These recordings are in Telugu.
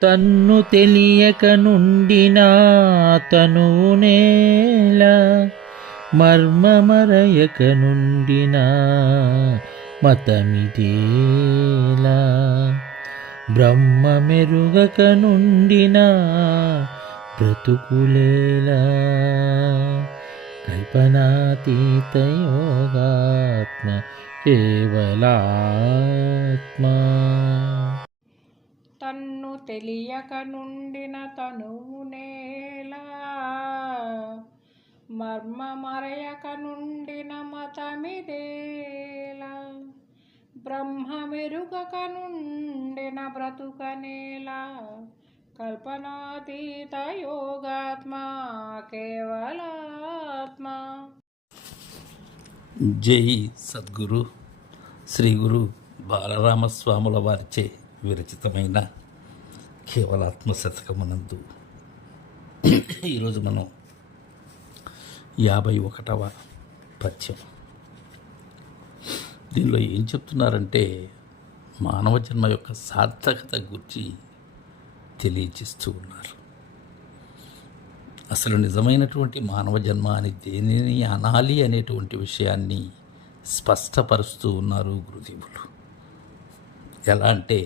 తన్ను తెలియక నుండిన తనువు నేల మర్మమరయక నుండిన మతమిదేలా బ్రహ్మ మెరుగక నుండిన బ్రతుకులేలా కల్పనాతీత యోగాత్మ కేవలాత్మ. తన్ను తెలియక నుండిన తనువు నేలా మర్మ మరయక నుండిన మతమిదేలా బ్రహ్మ మెరుగక నుండిన బ్రతుకనేలా కల్పనాతీత యోగాత్మ కేవలాత్మ. జై సద్గురు శ్రీ గురు బాలరామస్వాముల వారిచే విరచితమైన కేవలాత్మ శతకమునందు ఈరోజు మనం 51వ పద్యం. దీనిలో ఏం చెప్తున్నారంటే మానవ జన్మ యొక్క సార్థకత గురించి తెలియజేస్తూ ఉన్నారు. అసలు నిజమైనటువంటి మానవ జన్మ అని దేనిని అనాలి అనేటువంటి విషయాన్ని స్పష్టపరుస్తూ ఉన్నారు గురుదేవులు. ఎలా అంటే,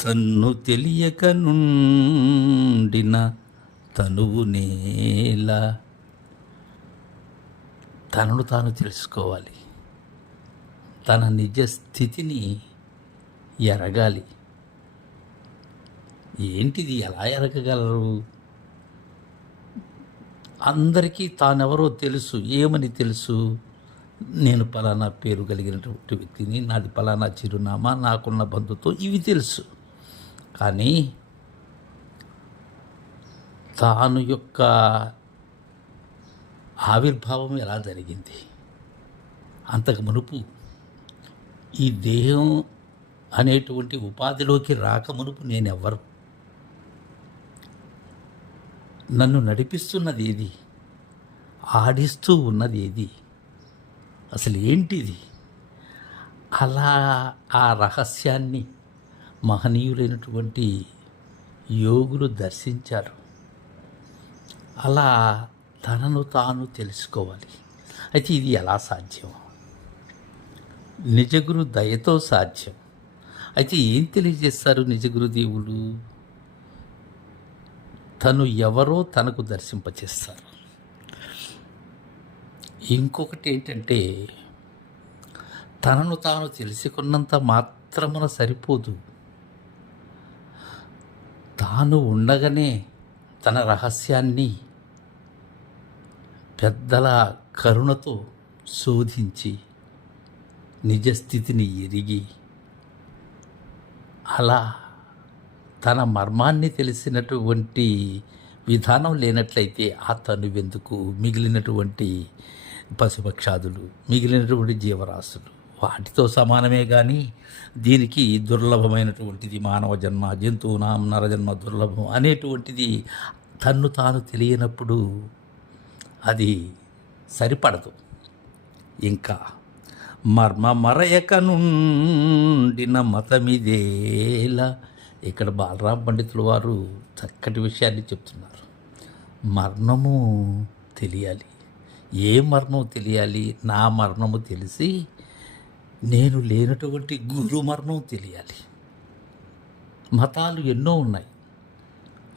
తన్ను తెలియక నుండిన తనువు నేల, తనను తాను తెలుసుకోవాలి, తన నిజ స్థితిని ఎరగాలి. ఏంటిది, ఎలా ఎరగగలరు? అందరికీ తానెవరో తెలుసు. ఏమని తెలుసు? నేను పలానా పేరు కలిగినటువంటి వ్యక్తిని, నాది పలానా చిరునామా, నాకున్న బంధుత్వం, ఇవి తెలుసు. కానీ తాను యొక్క ఆవిర్భావం ఎలా జరిగింది, అంతకు మునుపు ఈ దేహం అనేటువంటి ఉపాధిలోకి రాకమునుపు నేనెవ్వరు, నన్ను నడిపిస్తున్నది ఏది, ఆడిస్తూ ఉన్నది ఏది, అసలు ఏంటిది? అలా ఆ రహస్యాన్ని మహనీయులైనటువంటి యోగులు దర్శించారు. అలా తనను తాను తెలుసుకోవాలి. అయితే ఇది ఎలా సాధ్యం? నిజగురు దయతో సాధ్యం. అయితే ఏం తెలియజేస్తారు నిజగురుదేవులు? తను ఎవరో తనకు దర్శింపచేస్తారు. ఇంకొకటి ఏంటంటే, తనను తాను తెలుసుకున్నంత మాత్రమున సరిపోదు. తాను ఉండగానే తన రహస్యాన్ని పెద్దల కరుణతో శోధించి నిజస్థితిని ఎరిగి, అలా తన మర్మాన్ని తెలిసినటువంటి విధానం లేనట్లయితే ఆ తనువెందుకు? మిగిలినటువంటి పశుపక్షాదులు, మిగిలినటువంటి జీవరాశులు వాటితో సమానమే. కానీ దీనికి దుర్లభమైనటువంటిది మానవ జన్మ, జంతువునాం నరజన్మ దుర్లభం అనేటువంటిది తన్ను తాను తెలియనప్పుడు అది సరిపడదు. ఇంకా మర్మ మరయక నుండిన మతమిదేలా, ఇక్కడ బాలరామ పండితుల వారు చక్కటి విషయాన్ని చెప్తున్నారు. మరణము తెలియాలి. ఏ మరణం తెలియాలి? నా మరణము తెలిసి నేను లేనటువంటి గురు మరణం తెలియాలి. మతాలు ఎన్నో ఉన్నాయి.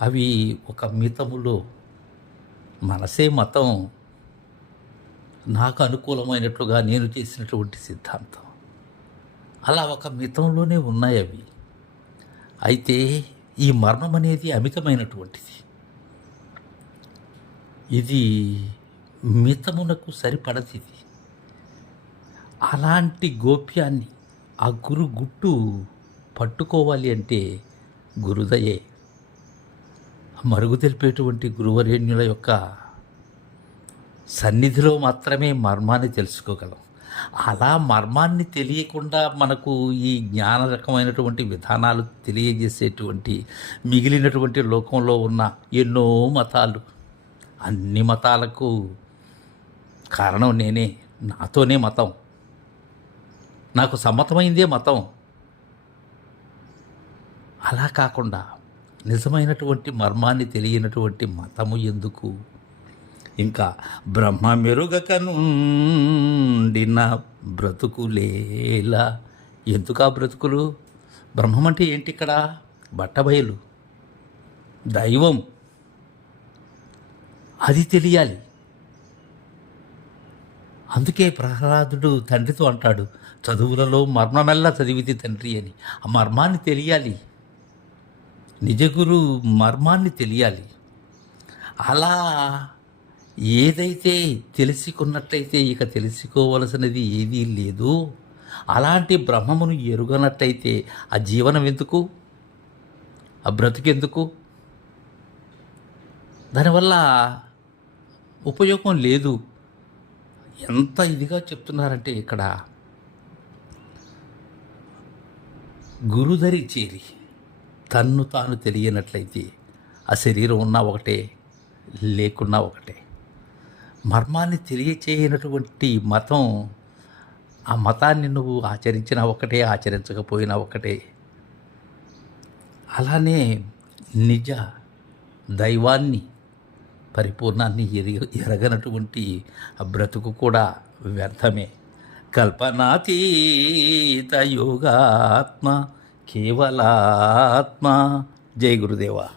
అవి ఒక మితములో, మనసే మతం, నాకు అనుకూలమైనట్లుగా నేను చేసినటువంటి సిద్ధాంతం, అలా ఒక మితంలోనే ఉన్నాయి అవి. అయితే ఈ మరణం అనేది అమితమైనటువంటిది. ఇది మితమునకు సరిపడది. ఇది అలాంటి గోప్యాన్ని, ఆ గురు గుట్టు పట్టుకోవాలి అంటే గురుదయే. మరుగు తెలిపేటువంటి గురువరేణ్యుల యొక్క సన్నిధిలో మాత్రమే మర్మాన్ని తెలుసుకోగలం. అలా మర్మాన్ని తెలియకుండా మనకు ఈ జ్ఞాన రకమైనటువంటి విధానాలు తెలియజేసేటువంటి మిగిలినటువంటి లోకంలో ఉన్న ఎన్నో మతాలు, అన్ని మతాలకు కారణం నేనే, నాతోనే మతం, నాకు సమ్మతమైందే మతం. అలా కాకుండా నిజమైనటువంటి మర్మాన్ని తెలియనటువంటి మతము ఎందుకు? ఇంకా బ్రహ్మ మెరుగక నుండిన బ్రతుకులేలా. ఎందుకు ఆ బ్రతుకులు? బ్రహ్మం అంటే ఏంటి ఇక్కడ? బట్టబయలు, దైవం, అది తెలియాలి. అందుకే ప్రహ్లాదుడు తండ్రితో అంటాడు, చదువులలో మర్మమెల్లా చదివితే తండ్రి అని. ఆ మర్మాన్ని తెలియాలి, నిజగురు మర్మాన్ని తెలియాలి. అలా ఏదైతే తెలుసుకున్నట్లయితే ఇక తెలుసుకోవలసినది ఏదీ లేదు. అలాంటి బ్రహ్మమును ఎరుగనట్టయితే ఆ జీవనం ఎందుకు? ఆ బ్రతుకెందుకు? దానివల్ల ఉపయోగం లేదు. ఎంత ఇదిగా చెప్తున్నారంటే ఇక్కడ గురుదరి చేరి తన్ను తాను తెలియనట్లయితే ఆ శరీరం ఉన్నా ఒకటే, లేకున్నా ఒకటే. మర్మాన్ని తెలియచేయనటువంటి మతం, ఆ మతాన్ని నువ్వు ఆచరించినా ఒకటే, ఆచరించకపోయినా ఒకటే. అలానే నిజ దైవాన్ని, పరిపూర్ణాన్ని ఎరగనటువంటి ఆ బ్రతుకు కూడా వ్యర్థమే. కల్పనాతీత యోగాత్మ కేవలాత్మ. జై గురుదేవా.